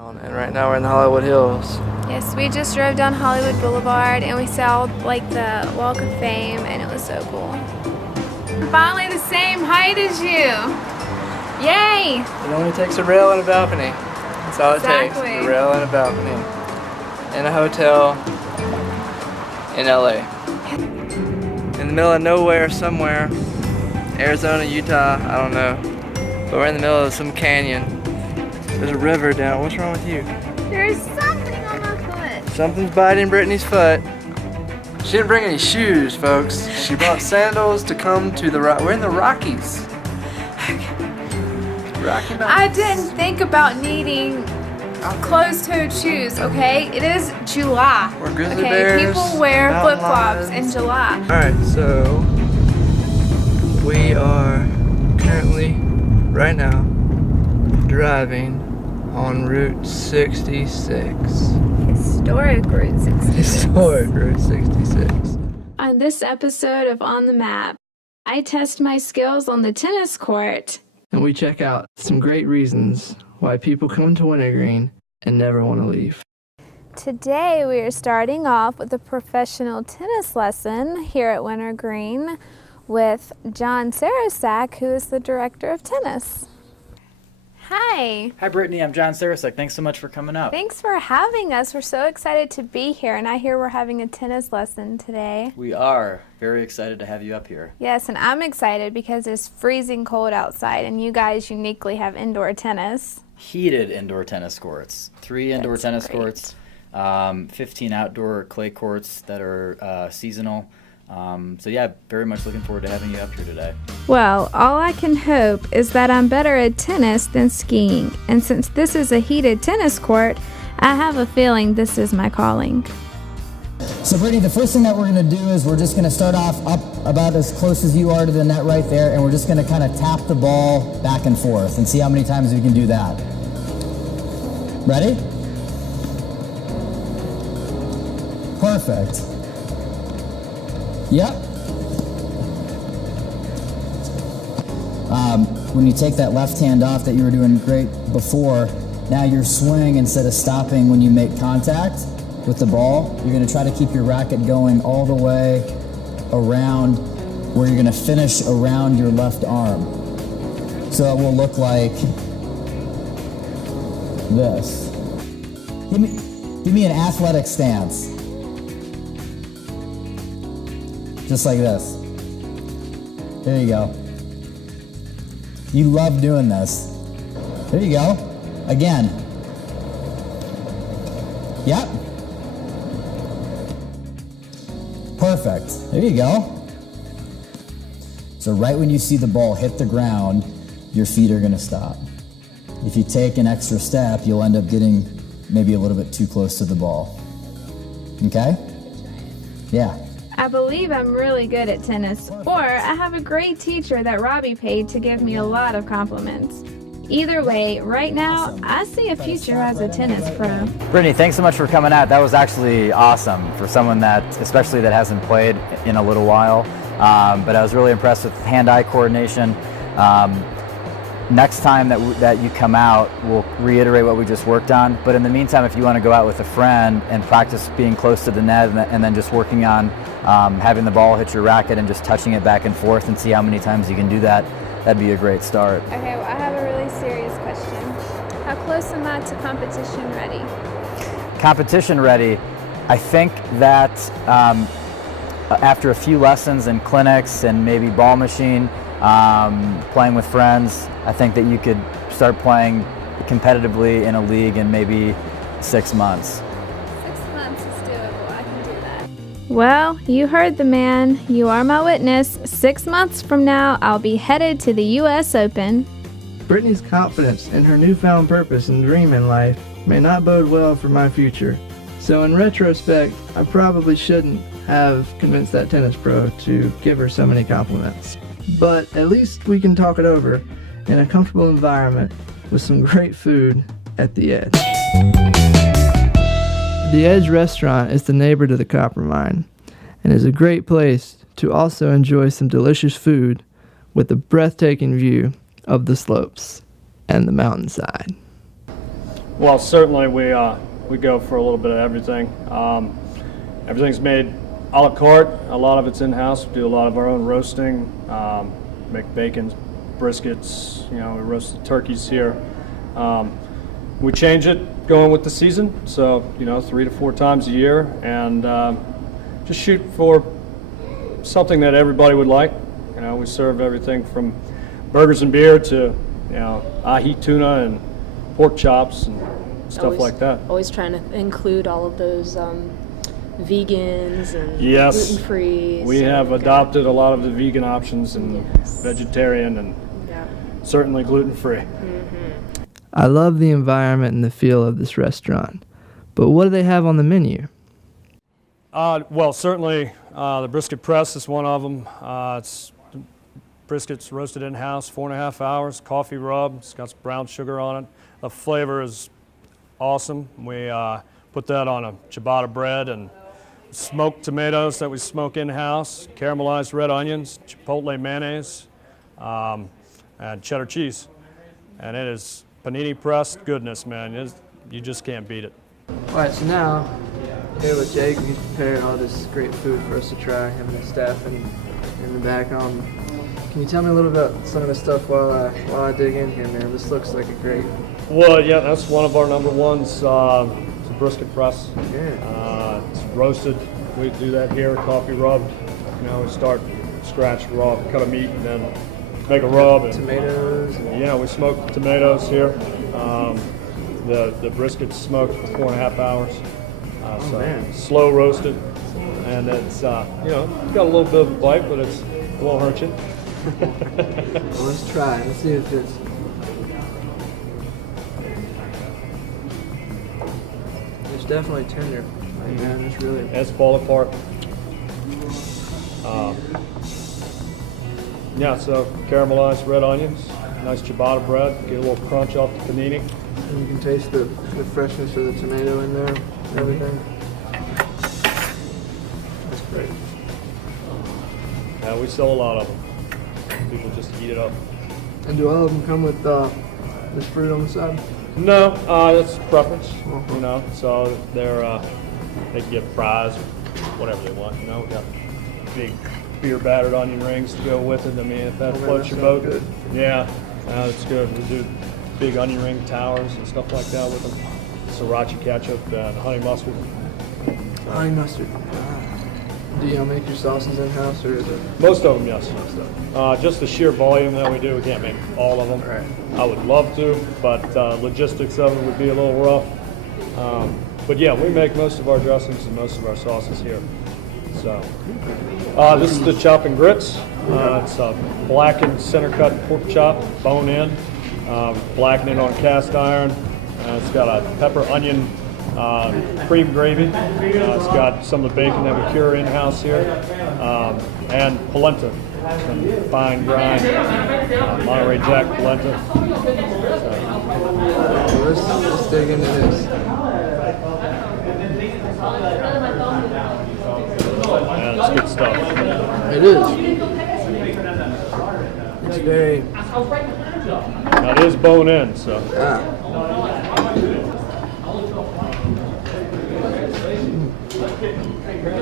And right now we're in the Hollywood Hills. Yes, we just drove down Hollywood Boulevard and we saw like the Walk of Fame and it was so cool. Finally the same height as you. Yay! It only takes a rail and a balcony. That's all it takes. A rail and a balcony. In a hotel in LA. In the middle of nowhere somewhere. Arizona, Utah, I don't know. But we're in the middle of some canyon. There's a river down. What's wrong with you? There's something on my foot. Something's biting Brittany's foot. She didn't bring any shoes, folks. She brought sandals to come to the we're in the Rockies. Rocky Mountains. I didn't think about needing closed-toed shoes, okay? It is July. We're grizzly bears. People wear flip-flops in July. Alright, so we are currently, right now, driving on Route 66. Historic Route 66. Historic Route 66. On this episode of On the Map, I test my skills on the tennis court. And we check out some great reasons why people come to Wintergreen and never want to leave. Today we are starting off with a professional tennis lesson here at Wintergreen with John Sarasak, who is the director of tennis. Hi. Hi, Brittany. I'm John Sarasek. Thanks so much for coming up. Thanks for having us. We're so excited to be here, and I hear we're having a tennis lesson today. We are very excited to have you up here. Yes, and I'm excited because it's freezing cold outside, and you guys uniquely have indoor tennis. Heated indoor tennis courts. 3 indoor tennis courts, 15 outdoor clay courts that are seasonal. So yeah, very much looking forward to having you up here today. Well, all I can hope is that I'm better at tennis than skiing. And since this is a heated tennis court, I have a feeling this is my calling. So Brittany, the first thing that we're going to do is we're just going to start off up about as close as you are to the net right there, and we're just going to kind of tap the ball back and forth and see how many times we can do that. Ready? Perfect. Yep. When you take that left hand off that you were doing great before, now your swing, instead of stopping when you make contact with the ball, you're going to try to keep your racket going all the way around where you're going to finish around your left arm. So it will look like this. Give me an athletic stance. Just like this. There you go. You love doing this. There you go. Again. Yep. Perfect. There you go. So right when you see the ball hit the ground, your feet are going to stop. If you take an extra step, you'll end up getting maybe a little bit too close to the ball. Okay? Yeah. I believe I'm really good at tennis, or I have a great teacher that Robbie paid to give me a lot of compliments. Either way, right now, I see a future as a tennis pro. Brittany, thanks so much for coming out. That was actually awesome for someone that, especially that hasn't played in a little while. But I was really impressed with hand-eye coordination. Next time that you come out, we'll reiterate what we just worked on. But in the meantime, if you want to go out with a friend and practice being close to the net and then just working on having the ball hit your racket and just touching it back and forth and see how many times you can do that, that'd be a great start. Okay, well, I have a really serious question. How close am I to competition ready? Competition ready, I think that after a few lessons and clinics and maybe ball machine, playing with friends, I think that you could start playing competitively in a league in maybe 6 months. 6 months is doable. I can do that. Well, you heard the man. You are my witness. 6 months from now, I'll be headed to the U.S. Open. Brittany's confidence in her newfound purpose and dream in life may not bode well for my future. So in retrospect, I probably shouldn't have convinced that tennis pro to give her so many compliments. But at least we can talk it over in a comfortable environment with some great food at The Edge. The Edge restaurant is the neighbor to the copper mine and is a great place to also enjoy some delicious food with a breathtaking view of the slopes and the mountainside. Well, certainly we go for a little bit of everything. Everything's made a la carte. A lot of it's in-house. We do a lot of our own roasting. Make bacon, briskets. We roast the turkeys here. We change it going with the season. So 3 to 4 times a year, and just shoot for something that everybody would like. We serve everything from burgers and beer to ahi tuna and pork chops and stuff like that. Always trying to include all of those vegans and yes, gluten-free. We have adopted a lot of the vegan options and vegetarian and certainly gluten-free. I love the environment and the feel of this restaurant, but what do they have on the menu? Well, certainly the brisket press is one of them. It's briskets roasted in-house, 4.5 hours, coffee rub. It's got some brown sugar on it. The flavor is awesome. We put that on a ciabatta bread and smoked tomatoes that we smoke in-house, caramelized red onions, chipotle mayonnaise, and cheddar cheese. And it is panini pressed goodness, man. You just can't beat it. All right, so now here with Jake, he's prepared all this great food for us to try, having the staff in the back. Can you tell me a little about some of the stuff while I dig in here, man? This looks like a great. Well, yeah, that's one of our number ones. It's a brisket press. Yeah. It's roasted. We do that here, coffee rub. We start scratch raw, cut a meat, and then make a rub. And, tomatoes. Yeah, we smoke tomatoes here. The brisket's smoked for 4.5 hours. So man. Slow roasted, and it's got a little bit of a bite, but it won't hurt you. Well, let's try it. Let's see if it's. It's definitely tender. Like, man, it's really. It's fall apart. So caramelized red onions, nice ciabatta bread, get a little crunch off the panini. And you can taste the freshness of the tomato in there and everything. That's great. Yeah, we sell a lot of them. People just eat it up. And do all of them come with this fruit on the side? No, that's preference. So they can get fries or whatever they want. We got big beer battered onion rings to go with it. I mean, if that floats your boat, good. Yeah, it's good. We do big onion ring towers and stuff like that with them. Sriracha ketchup and honey mustard. Honey mustard. Do you make your sauces in-house, or is it? Most of them, yes. Just the sheer volume that we do, we can't make all of them. Right. I would love to, but logistics of it would be a little rough. But yeah, we make most of our dressings and most of our sauces here. So this is the chop and grits. It's a blackened center cut pork chop, bone in, blackened it on cast iron. It's got a pepper onion cream gravy. It's got some of the bacon that we cure in-house here, and polenta, some fine grind Monterey Jack polenta. So let's dig into this. Yeah, it's good stuff. It is. It's very. Now it is bone in, so.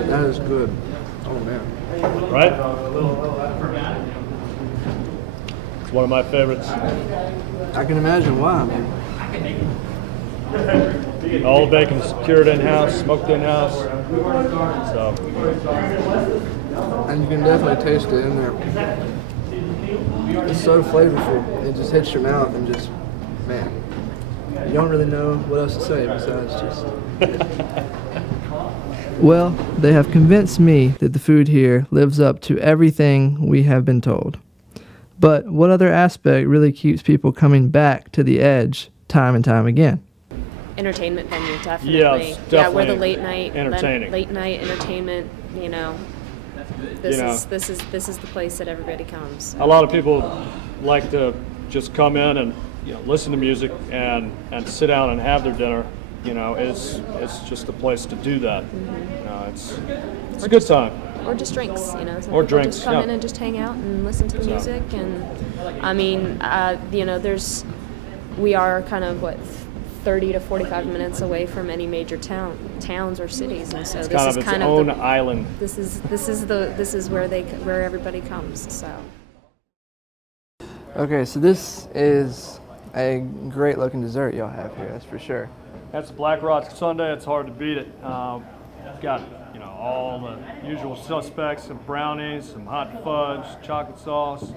That is good. Oh man. Right? It's one of my favorites. I can imagine why, man. All the bacon is cured in-house, smoked in-house. So. And you can definitely taste it in there. It's so flavorful. It just hits your mouth and just, man. You don't really know what else to say besides just. Well, they have convinced me that the food here lives up to everything we have been told. But what other aspect really keeps people coming back to the Edge time and time again? Entertainment venue, definitely. Yes, definitely. Yeah, we're the late night entertaining. Late night entertainment. This is the place that everybody comes. A lot of people like to just come in and listen to music and sit down and have their dinner. It's just a place to do that. It's a good time. Or just drinks, Some or people drinks, just come in and just hang out and listen to the music. And I mean, we are kind of 30 to 45 minutes away from any major towns or cities, and so It's this kind is of its kind own of the, island. this is where everybody comes. So. Okay, so this is a great looking dessert y'all have here, that's for sure. That's Black Rock Sundae. It's hard to beat it. Got all the usual suspects: some brownies, some hot fudge, chocolate sauce,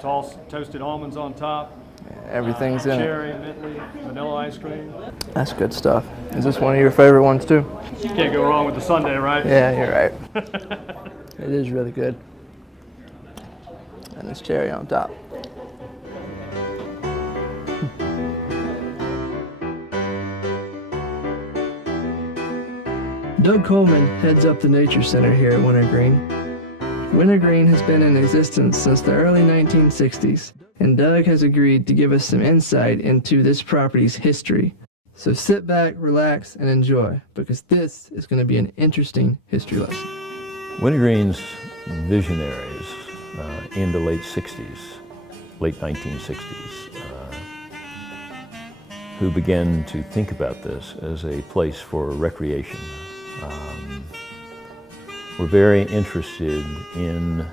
some toasted almonds on top. Everything's in it. Cherry, mint leaf, vanilla ice cream. That's good stuff. Is this one of your favorite ones too? You can't go wrong with the sundae, right? Yeah, you're right. It is really good. And this cherry on top. Doug Coleman heads up the Nature Center here at Wintergreen. Wintergreen has been in existence since the early 1960s, and Doug has agreed to give us some insight into this property's history. So sit back, relax, and enjoy, because this is going to be an interesting history lesson. Wintergreen's visionaries in the late 60s, late 1960s, who began to think about this as a place for recreation. Were very interested in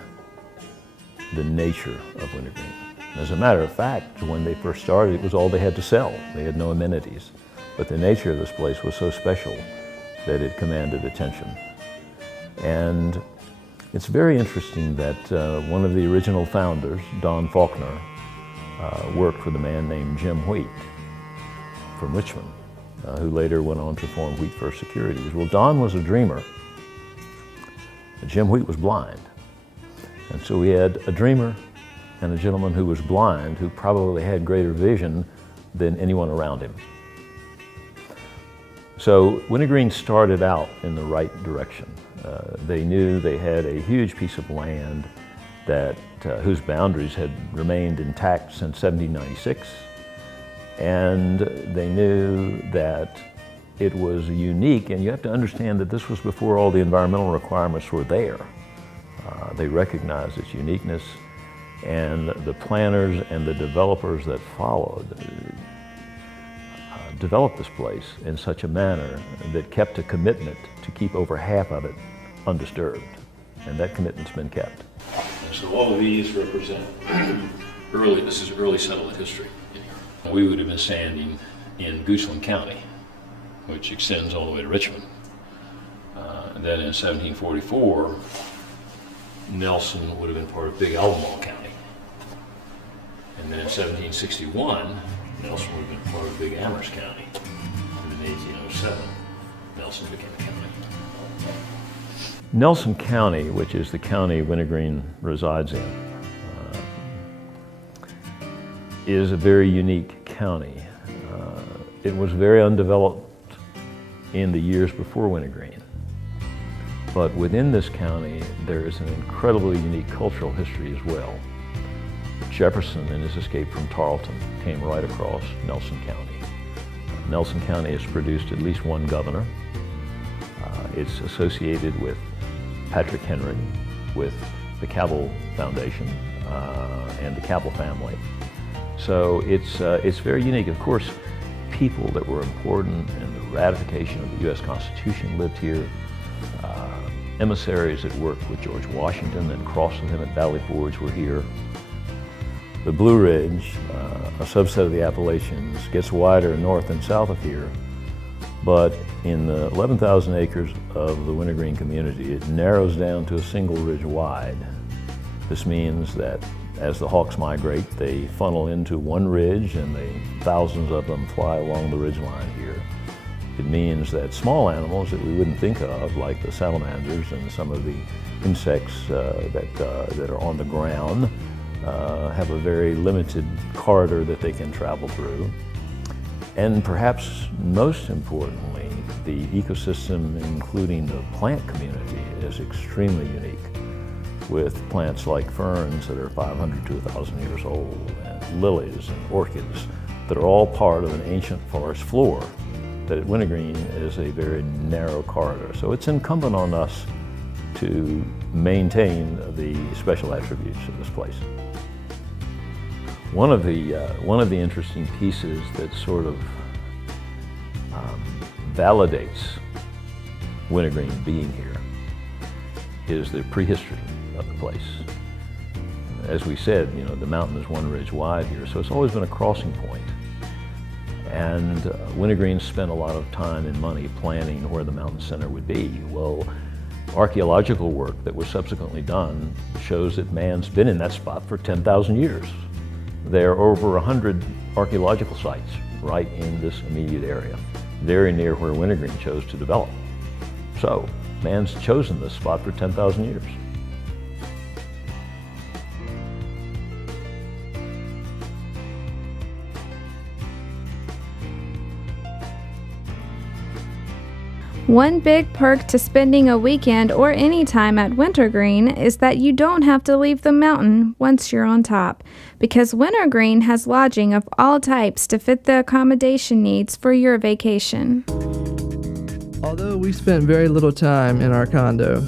the nature of Wintergreen. As a matter of fact, when they first started, it was all they had to sell. They had no amenities. But the nature of this place was so special that it commanded attention. And it's very interesting that one of the original founders, Don Faulkner, worked with a man named Jim Wheat from Richmond, who later went on to form Wheat First Securities. Well, Don was a dreamer. Jim Wheat was blind. And so we had a dreamer and a gentleman who was blind, who probably had greater vision than anyone around him. So Wintergreen started out in the right direction. They knew they had a huge piece of land that whose boundaries had remained intact since 1796. And they knew that it was unique, and you have to understand that this was before all the environmental requirements were there. They recognized its uniqueness, and the planners and the developers that followed developed this place in such a manner that kept a commitment to keep over half of it undisturbed, and that commitment's been kept. So all of these represent this is early settlement history. We would have been standing in Goochland County, which extends all the way to Richmond. And then in 1744, Nelson would have been part of Big Albemarle County. And then in 1761, Nelson would have been part of Big Amherst County. And in 1807, Nelson became a county. Nelson County, which is the county Wintergreen resides in, is a very unique county. It was very undeveloped in the years before Wintergreen. But within this county, there is an incredibly unique cultural history as well. Jefferson, in his escape from Tarleton, came right across Nelson County. Nelson County has produced at least one governor. It's associated with Patrick Henry, with the Cabell Foundation, and the Cabell family. So it's very unique. Of course, people that were important in the ratification of the U.S. Constitution lived here. Emissaries that worked with George Washington and crossed with him at Valley Forge were here. The Blue Ridge, a subset of the Appalachians, gets wider north and south of here, but in the 11,000 acres of the Wintergreen community, it narrows down to a single ridge wide. This means that as the hawks migrate, they funnel into one ridge and thousands of them fly along the ridgeline here. It means that small animals that we wouldn't think of, like the salamanders and some of the insects that are on the ground, have a very limited corridor that they can travel through. And perhaps most importantly, the ecosystem, including the plant community, is extremely unique, with plants like ferns that are 500 to 1,000 years old, and lilies and orchids that are all part of an ancient forest floor that at Wintergreen is a very narrow corridor. So it's incumbent on us to maintain the special attributes of this place. One of the interesting pieces that sort of validates Wintergreen being here is the prehistory of the place. As we said, you know, the mountain is one ridge wide here, so it's always been a crossing point. And Wintergreen spent a lot of time and money planning where the mountain center would be. Well, archaeological work that was subsequently done shows that man's been in that spot for 10,000 years. There are over 100 archaeological sites right in this immediate area, very near where Wintergreen chose to develop. So, man's chosen this spot for 10,000 years. One big perk to spending a weekend or any time at Wintergreen is that you don't have to leave the mountain once you're on top, because Wintergreen has lodging of all types to fit the accommodation needs for your vacation. Although we spent very little time in our condo,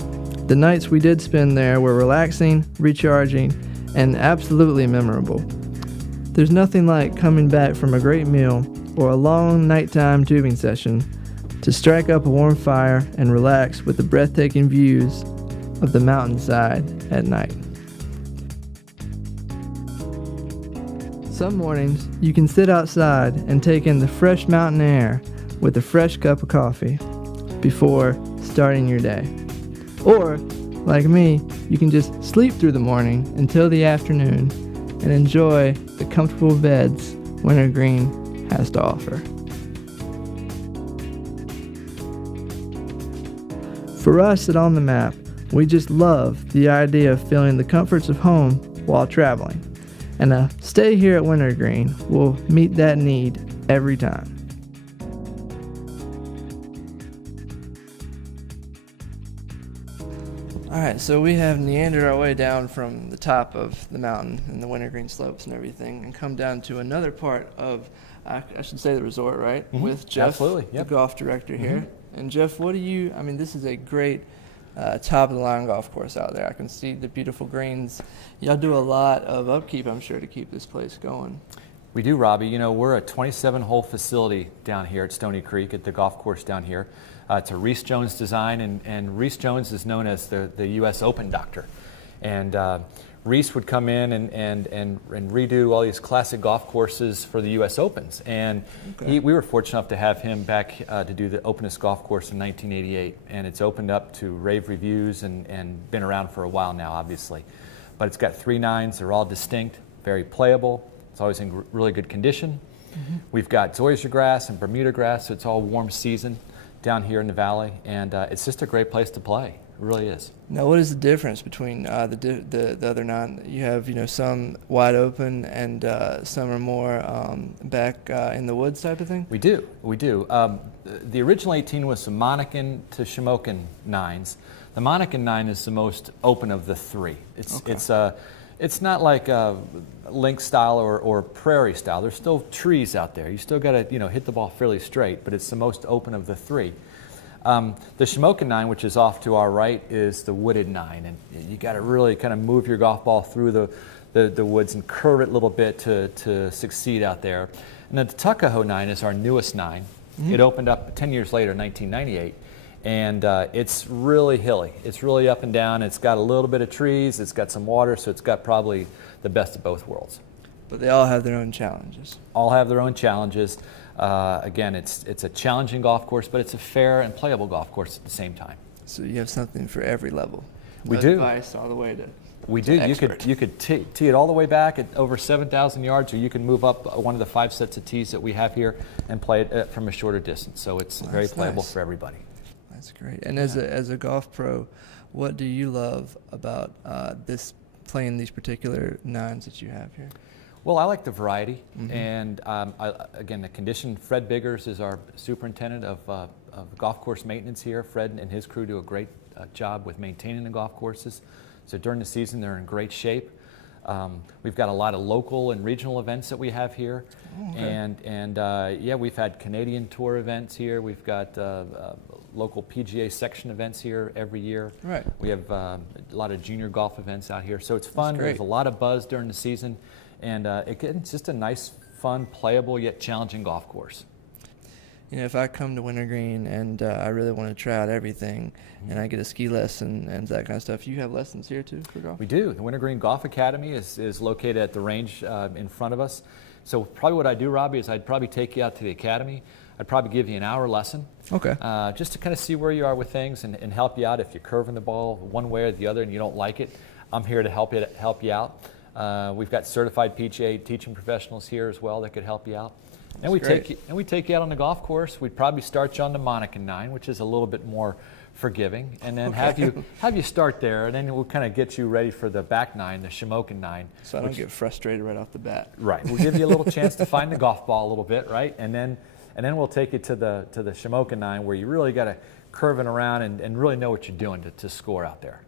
the nights we did spend there were relaxing, recharging, and absolutely memorable. There's nothing like coming back from a great meal or a long nighttime tubing session to strike up a warm fire and relax with the breathtaking views of the mountainside at night. Some mornings, you can sit outside and take in the fresh mountain air with a fresh cup of coffee before starting your day. Or, like me, you can just sleep through the morning until the afternoon and enjoy the comfortable beds Wintergreen has to offer. For us at On the Map, we just love the idea of feeling the comforts of home while traveling, and a stay here at Wintergreen will meet that need every time. Alright, so we have meandered our way down from the top of the mountain and the Wintergreen slopes and everything, and come down to another part of, I should say, the resort, right? Mm-hmm. With Jeff, Absolutely, yep. the golf director here. And Jeff, what do you, I mean, this is a great top-of-the-line golf course out there. I can see the beautiful greens. Y'all do a lot of upkeep, I'm sure, to keep this place going. We do, Robbie. You know, we're a 27-hole facility down here at Stony Creek at the golf course down here. It's a Reese Jones design, and Reese Jones is known as the U.S. Open doctor. And Reese would come in and redo all these classic golf courses for the U.S. Opens. And we were fortunate enough to have him back to do the Openest golf course in 1988. And it's opened up to rave reviews and been around for a while now, obviously. But it's got 3 nines. They're all distinct, very playable. It's always in really good condition. Mm-hmm. We've got Zoysia grass and Bermuda grass, so it's all warm season down here in the valley. And it's just a great place to play. It really is. Now, what is the difference between the other 9? You have, you know, some wide open and some are more back in the woods type of thing? We do. The original 18 was some Monacan to Shamokin 9s. The Monacan 9 is the most open of the 3. It's not like link style or prairie style. There's still trees out there. You still got to, you know, hit the ball fairly straight, but it's the most open of the 3. The Shamokin 9, which is off to our right, is the wooded 9, and you got to really kind of move your golf ball through the woods and curve it a little bit to succeed out there. And then the Tuckahoe 9 is our newest 9. Mm-hmm. It opened up 10 years later, 1998, and it's really hilly. It's really up and down. It's got a little bit of trees. It's got some water, so it's got probably the best of both worlds. But they all have their own challenges. All have their own challenges. Again, it's a challenging golf course, but it's a fair and playable golf course at the same time. So you have something for every level. We do. Advice all the way to We do. expert. You could tee it all the way back at over 7,000 yards, or you can move up one of the 5 sets of tees that we have here and play it from a shorter distance. So it's very playable for everybody. That's great. And as a golf pro, what do you love about playing these particular 9s that you have here? Well, I like the variety, Mm-hmm. and again, the condition. Fred Biggers is our superintendent of golf course maintenance here. Fred and his crew do a great job with maintaining the golf courses. So during the season, they're in great shape. We've got a lot of local and regional events that we have here, and we've had Canadian Tour events here. We've got local PGA section events here every year. Right. We have a lot of junior golf events out here, so it's fun. There's a lot of buzz during the season. And it's just a nice, fun, playable, yet challenging golf course. if I come to Wintergreen and I really want to try out everything, and I get a ski lesson and that kind of stuff, you have lessons here too for golf? We do. The Wintergreen Golf Academy is located at the range in front of us. So probably what I'd do, Robbie, is I'd probably take you out to the academy. I'd probably give you an hour lesson. Okay. Just to kind of see where you are with things and help you out. If you're curving the ball one way or the other and you don't like it, I'm here to help you out. We've got certified PGA teaching professionals here as well that could help you out. And we take you out on the golf course. We'd probably start you on the Monacan 9, which is a little bit more forgiving, and then have you start there, and then we'll kind of get you ready for the back 9, the Shamokin 9. So I don't get frustrated right off the bat. Right. We'll give you a little chance to find the golf ball a little bit, right? And then we'll take you to the Shamokin 9, where you really got to curve it around and really know what you're doing to score out there.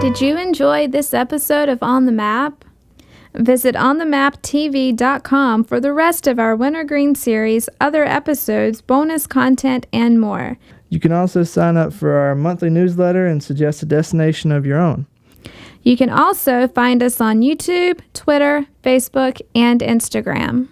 Did you enjoy this episode of On the Map? Visit onthemaptv.com for the rest of our Wintergreen series, other episodes, bonus content, and more. You can also sign up for our monthly newsletter and suggest a destination of your own. You can also find us on YouTube, Twitter, Facebook, and Instagram.